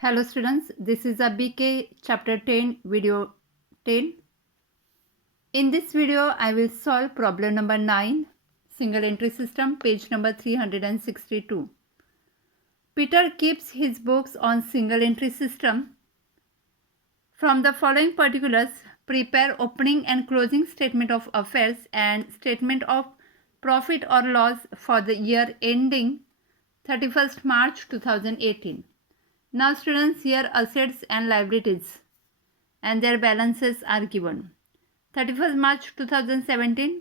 Hello students, this is a BK chapter 10 video 10. In this video I will solve problem number 9, single entry system, page number 362. Peter keeps his books on single entry system. From the following particulars, prepare opening and closing statement of affairs and statement of profit or loss for the year ending 31st March 2018. Now students, here assets and liabilities and their balances are given. 31st March 2017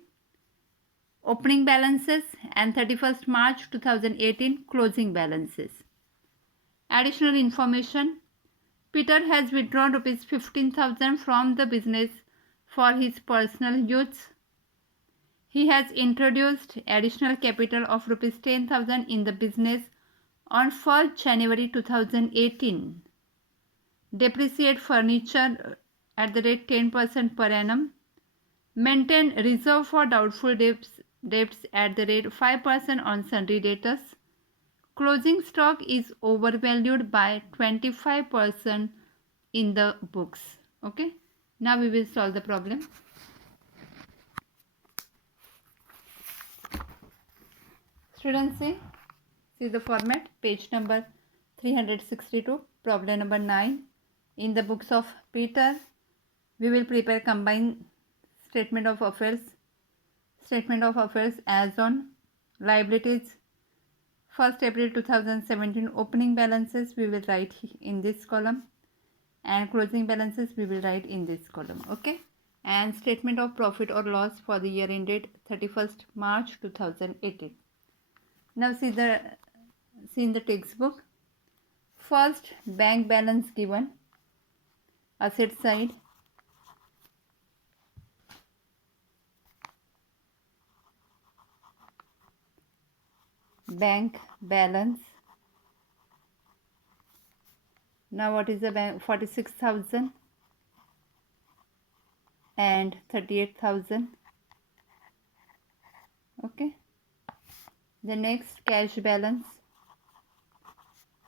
opening balances and 31st March 2018 closing balances. Additional information: Peter has withdrawn rupees 15,000 from the business for his personal use. He has introduced additional capital of rupees 10,000 in the business on 1st January 2018. Depreciate furniture at the rate 10% per annum. Maintain reserve for doubtful debts at the rate 5% on sundry debtors. Closing stock is overvalued by 25% in the books. Okay. Now we will solve the problem. Students, see the format, page number 362, problem number 9. In the books of Peter, we will prepare combined statement of affairs as on liabilities 1st April 2017 opening balances we will write in this column and closing balances we will write in this column. Okay, and statement of profit or loss for the year ended 31st March 2018. Now see in the textbook. First, bank balance given, asset side. Bank balance. Now what is the bank? 46,000 and 38,000. Okay. The next, cash balance.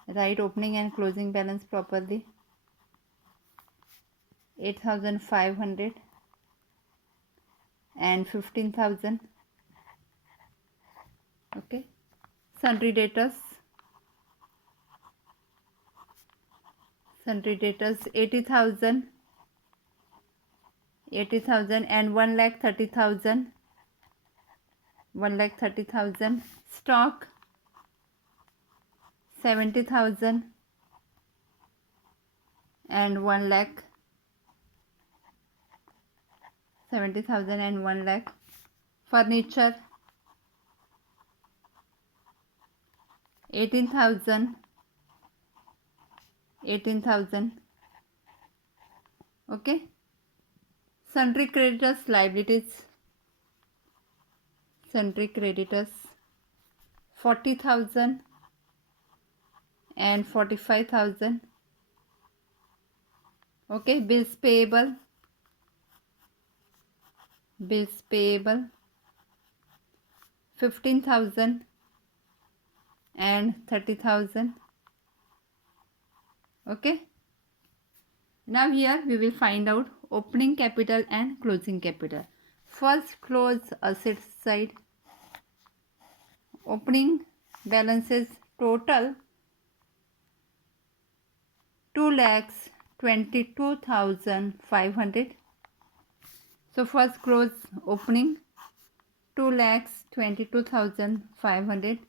Write opening and closing balance properly. 8,500 and 15,000. Okay. Sundry debtors 80,000 and 1,30,000. Stock 70,000 and 1 lakh. 70,000 and 1 lakh. Furniture 18,000. Okay. Sundry creditors liabilities. 40,000 and 45,000. Okay. Bills payable 15,000 and 30,000. Okay. Now here we will find out opening capital and closing capital. First, close assets side. Opening balances total 2,22,500. So first close opening 2,22,500.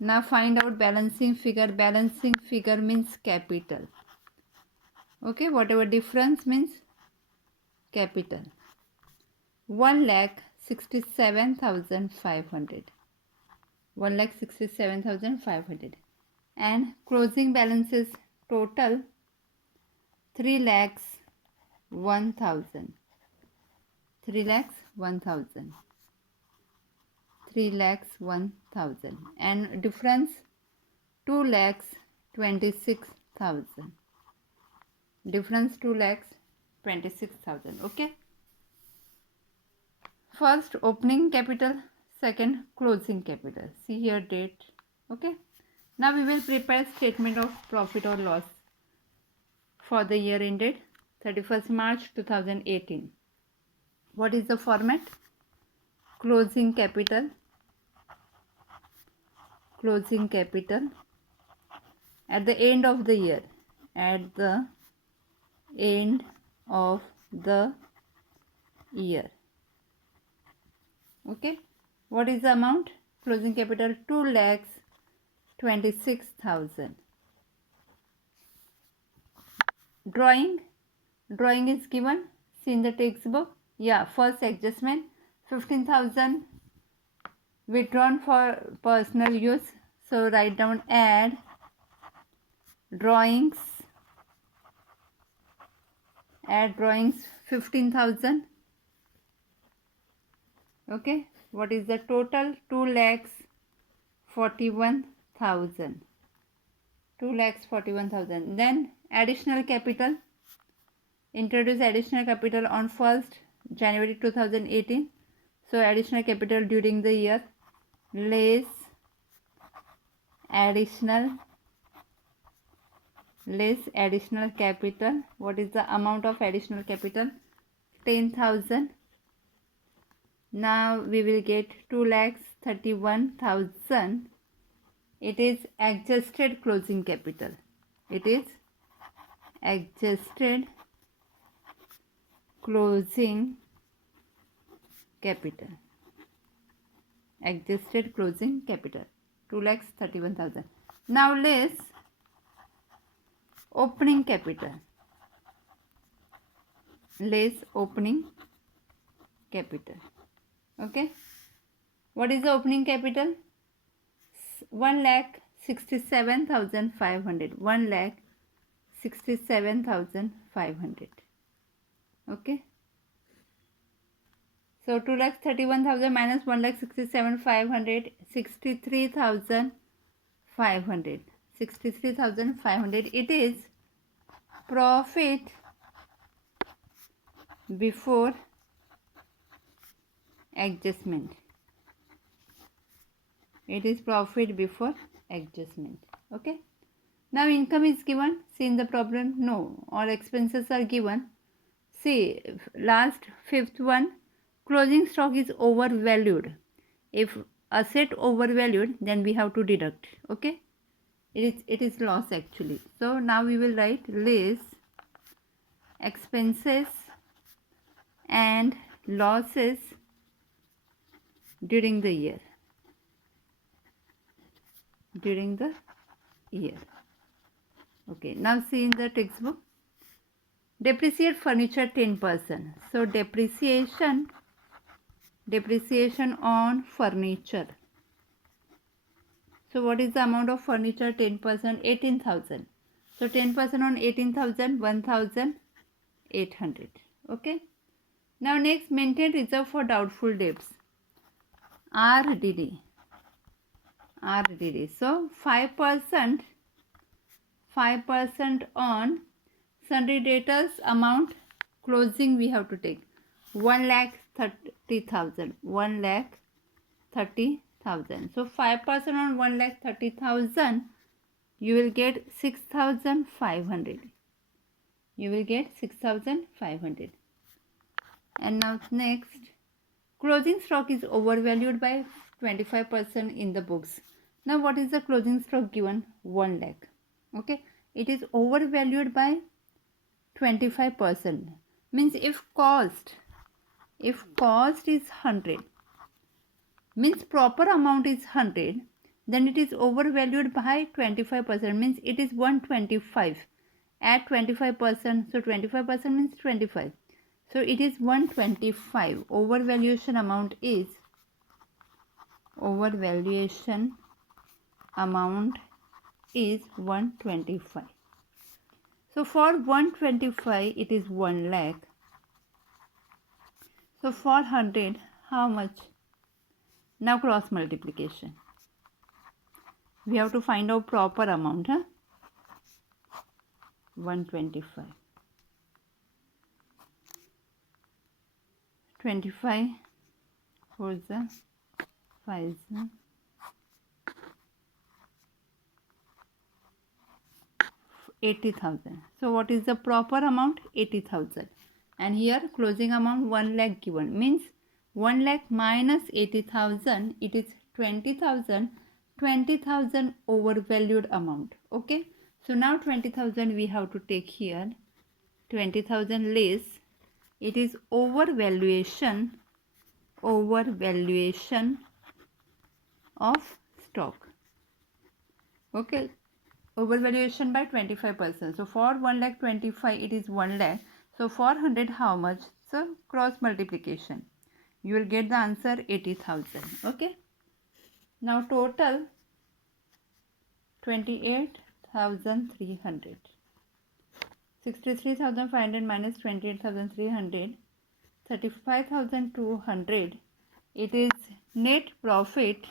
Now find out balancing figure. Balancing figure means capital. Okay, whatever difference means capital. 1,67,500. 1,67,500. And closing balances total 3,01,000. 3,01,000. And difference 2,26,000. Difference 2,26,000. Okay. First opening capital, second closing capital. See here date. Okay. Now we will prepare statement of profit or loss for the year ended 31st March 2018. What is the format? Closing capital, closing capital at the end of the year, at the end of the year. Okay, what is the amount? Closing capital 2,26,000. Drawing is given, see in the textbook. Yeah, first adjustment 15,000 withdrawn for personal use. So write down add drawings, 15,000. Okay, what is the total? 2,41,000. 2,41,000. Then additional capital. Introduce additional capital on 1st January 2018. So additional capital during the year less additional capital. What is the amount of additional capital? 10,000. Now we will get 2,31,000. It is adjusted closing capital. It is adjusted closing capital. Adjusted closing capital 2,31,000. Now less opening capital. Less opening capital. Okay. What is the opening capital? 1,67,500. 1,67,500. Okay. So 2,31,000 minus 1,67,500, 63,500. 63,500. It is profit before adjustment. It is profit before adjustment. Okay. Now income is given. See in the problem. No. All expenses are given. See last fifth one. Closing stock is overvalued. If asset overvalued, then we have to deduct. Okay. It is loss actually. So now we will write less expenses and losses during the year. During the year. Okay. Now see in the textbook. Depreciate furniture 10%. So depreciation on furniture. So what is the amount of furniture? 10%, 18,000. So 10% on 18,000, 1,800. Okay. Now next, maintain reserve for doubtful debts. RDD. So 5% on sundry debtors amount closing we have to take 1,30,000. 1,30,000. So 5% on 1,30,000, you will get 6,500. You will get 6,500. And now next, closing stock is overvalued by 25% in the books. Now what is the closing stock given? 1 lakh. Okay. It is overvalued by 25%. Means if cost is 100, means proper amount is 100, then it is overvalued by 25%, means it is 125. Add 25%, so 25% means 25. So it is 125. Overvaluation amount is 125. So for 125 it is 1 lakh. So for 100 how much? Now cross multiplication. We have to find out proper amount. 125. 25 4 the 5 the 18 80,000. So what is the proper amount? 80,000. And here closing amount 1 lakh given, means 1 lakh minus 80,000, it is 20,000. 20,000 overvalued amount. Okay, so now 20,000 we have to take here. 20,000 less, it is overvaluation of stock. Okay, overvaluation by 25%. So for 1 lakh 25 it is 1 lakh. So for 100 how much? So cross multiplication, you will get the answer 80,000. Okay, now total 28,300. 63,500 minus 28,300, 35,200. It is net profit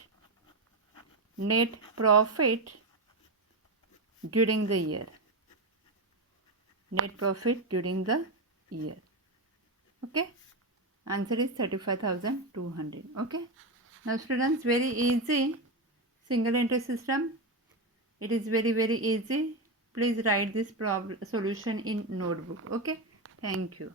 during the year. Net profit during the year. Okay, answer is 35,200. Okay, now students, very easy single entry system. It is very easy. Please write this solution in notebook. Okay, thank you.